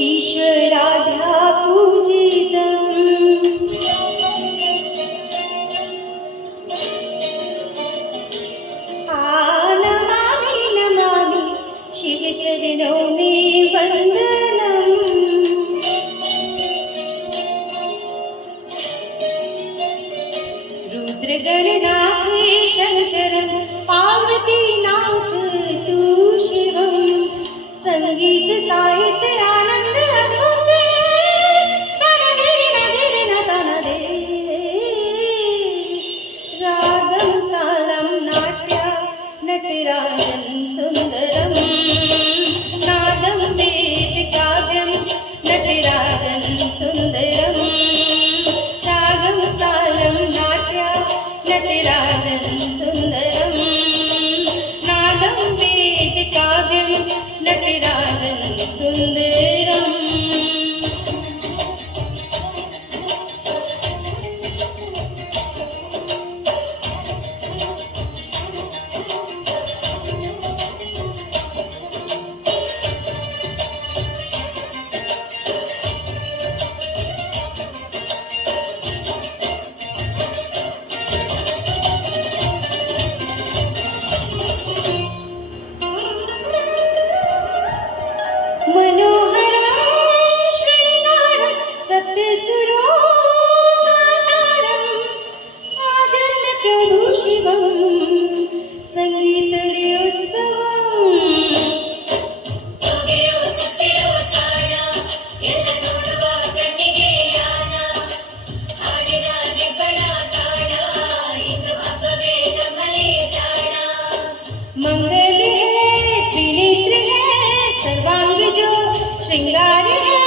ईश्वराध्या पूजितम् नमामि नमामि शिवचरणौ मे वन्दनम् रुद्रगणनाथ शङ्करं पार्वतीनाथ तू शिवं संगीत साहित्य आनंद अनुभूते तनदे तनदे रागं तालं नाट्य नटराजं सुन्दरं नादं वेदकाव्यं नटराजं सुन्दरं रागं तालं नाट्य नटराजं सुन्दरं नादं वेदकाव्यं नटराजं सुन्दरम् मनोहरं श्रृङ्गारं सप्तसुरोगातारम् आजन्मप्रभु शिवं संगीतोत्सवम् मंगल है त्रिनेत्र है सर्वांग जो श्रृंगार है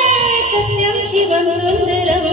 सत्यम शिवम सुंदरम